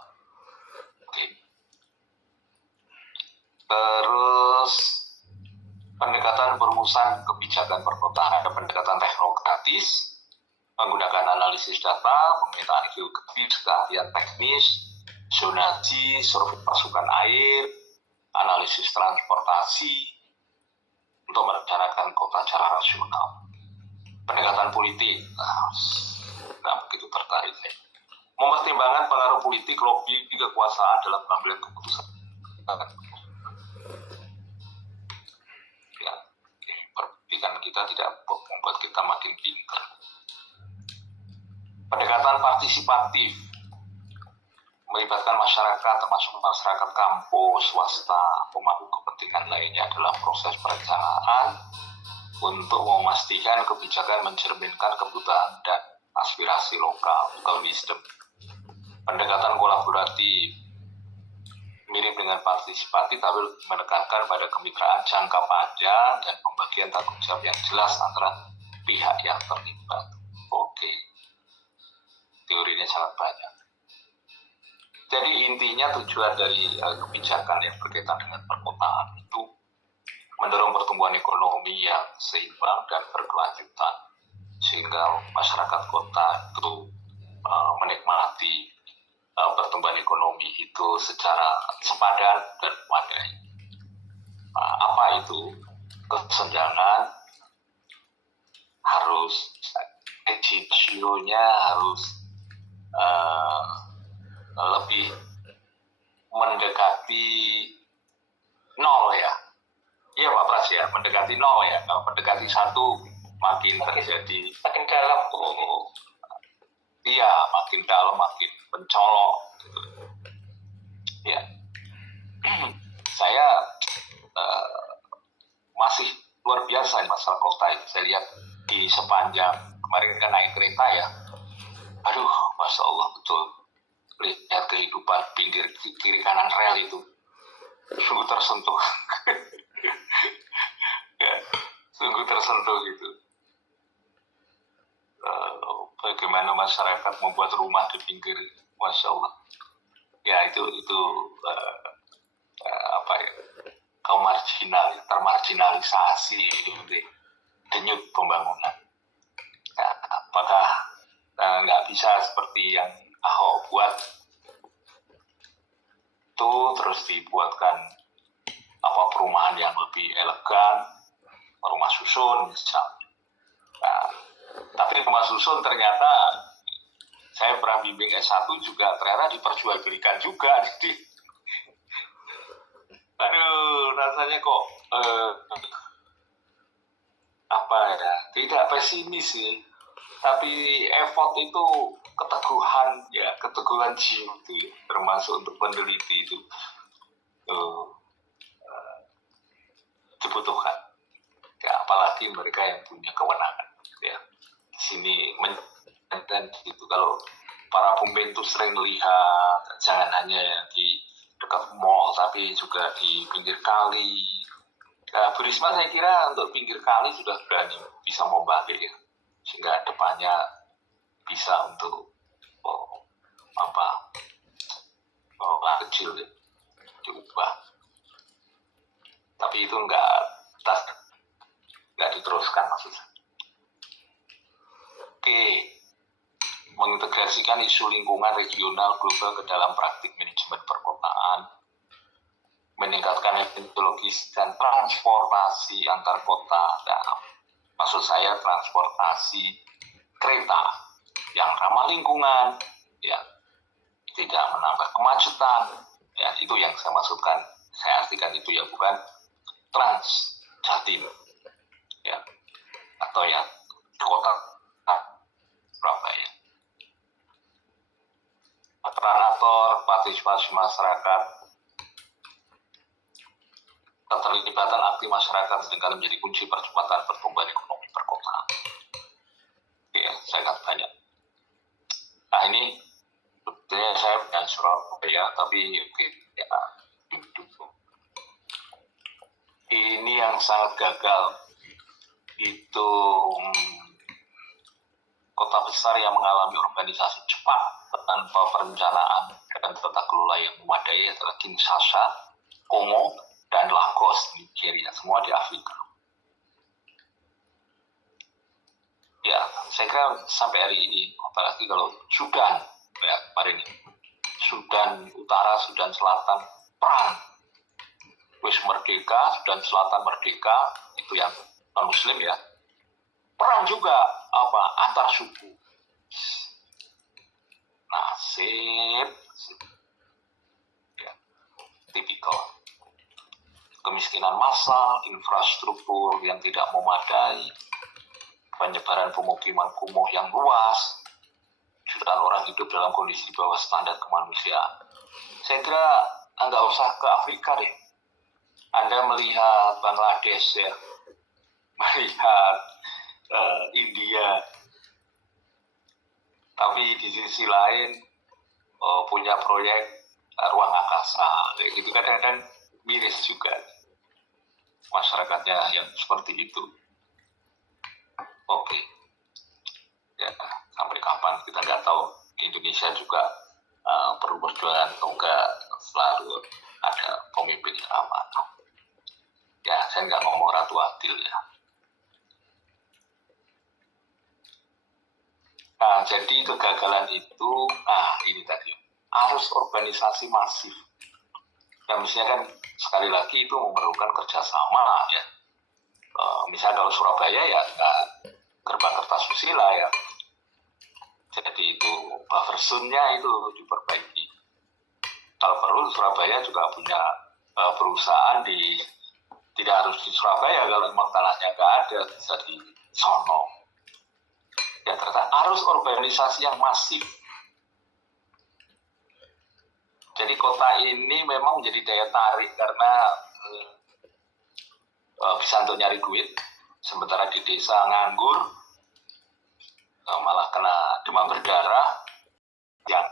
Oke. Terus pendekatan perumusan kebijakan perkotaan, ada pendekatan teknokratis, menggunakan analisis data, pemetaan geografis, keahlian teknis, zonasi, survei pasukan air, analisis transportasi, untuk merencanakan kota secara rasional. Pendekatan politik, nggak begitu tertarik saya. Mempertimbangkan pengaruh politik, lobby, kekuasaan dalam pengambilan keputusan. Ya, pendidikan kita tidak membuat kita makin pintar. Pendekatan partisipatif, melibatkan masyarakat, termasuk masyarakat kampus, swasta, pemangku kepentingan lainnya dalam proses perencanaan untuk memastikan kebijakan mencerminkan kebutuhan dan aspirasi lokal, local wisdom. Pendekatan kolaboratif, mirip dengan partisipatif tapi menekankan pada kemitraan jangka panjang dan pembagian tanggung jawab yang jelas antara pihak yang terlibat. Oke, teorinya sangat banyak. Jadi intinya tujuan dari kebijakan yang berkaitan dengan perkotaan itu mendorong pertumbuhan ekonomi yang seimbang dan berkelanjutan sehingga masyarakat kota itu menikmati pertumbuhan ekonomi itu secara sepadan dan memadai. Apa itu? Kesenjangan harus ratio-nya harus lebih mendekati 0 ya. Iya Pak Pras ya, mendekati 0 ya. Kalau mendekati 1 makin terjadi makin dalam. Iya, makin dalam, makin mencolok gitu. Ya. Saya masih luar biasa masalah kota itu. Saya lihat di sepanjang kemarin kan naik kereta ya. Aduh, Masya Allah betul. Lihat kehidupan pinggir kiri kanan rel itu sungguh tersentuh. Ya, sungguh tersentuh gitu. Bagaimana masyarakat membuat rumah di pinggir, Masya Allah. Ya itu apa ya, kaum marginal, termarginalisasi, denyut pembangunan. Nah, apakah nggak bisa seperti yang Ahok buat itu, terus dibuatkan perumahan yang lebih elegan, rumah susun misalnya. Nah, tapi rumah susun ternyata saya pernah bimbing S1 juga ternyata diperjualbelikan juga. Jadi aduh, rasanya kok apa ya, tidak pesimis sih, tapi effort itu keteguhan jiwa itu ya, termasuk untuk peneliti itu dibutuhkan ya, apalagi mereka yang punya kewenangan ya. Di sini dan gitu, kalau para pemimpin itu sering melihat jangan hanya di dekat mall tapi juga di pinggir kali. Bu Risma saya kira untuk pinggir kali sudah berani bisa membalik ya, sehingga depannya bisa untuk kecil ya, diubah. Tapi itu nggak diteruskan maksudnya. Oke, mengintegrasikan isu lingkungan regional global ke dalam praktik manajemen perkotaan, meningkatkan metodologis dan transportasi antar kota. Nah, maksud saya transportasi kereta yang ramah lingkungan, ya, tidak menambah kemacetan, ya, itu yang saya maksudkan. Saya artikan itu ya, bukan Trans Jatim, ya, atau ya kota Surabaya. Peran partisipasi masyarakat, keterlibatan aktif masyarakat dengan menjadi kunci percepatan pertumbuhan ekonomi perkotaan. Oke, saya akan tanya. Nah ini sebetulnya saya bukan Surabaya, tapi oke, ya, ini yang sangat gagal itu kota besar yang mengalami urbanisasi cepat tanpa perencanaan dan tata kelola yang memadai adalah Kinshasa, Kongo, dan Lagos, Nigeria, semua di Afrika. Ya, saya kira sampai hari ini, apalagi kalau Sudan, ya kemarin ini, Sudan Utara, Sudan Selatan, perang, wis merdeka, Sudan Selatan merdeka, itu yang non-Muslim ya, perang juga antar suku. Nasib, ya, tipikal. Kemiskinan massal, infrastruktur yang tidak memadai, penyebaran pemukiman kumuh yang luas, jutaan orang hidup dalam kondisi di bawah standar kemanusiaan. Saya kira nggak usah ke Afrika deh. Anda melihat Bangladesh ya, melihat India, tapi di sisi lain punya proyek ruang angkasa, itu kadang-kadang miris juga masyarakatnya yang seperti itu. Oke, ya sampai kapan kita nggak tahu. Indonesia juga perlu perjuangan atau enggak, selalu ada pemimpin yang amanah. Ya, saya nggak ngomong Ratu Adil ya. Nah, jadi kegagalan itu, ini tadi, arus urbanisasi masif. Dan misalnya kan, sekali lagi itu memerlukan kerjasama ya. Misalnya kalau Surabaya ya, gerbang Kertasusila ya. Jadi itu buffer zone-nya itu diperbaiki. Kalau perlu Surabaya juga punya perusahaan tidak harus di Surabaya, kalau memang tanahnya nggak ada, bisa di sono. Ya ternyata arus urbanisasi yang masif. Jadi kota ini memang menjadi daya tarik karena bisa untuk nyari duit, sementara di desa nganggur, malah kena demam berdarah, yang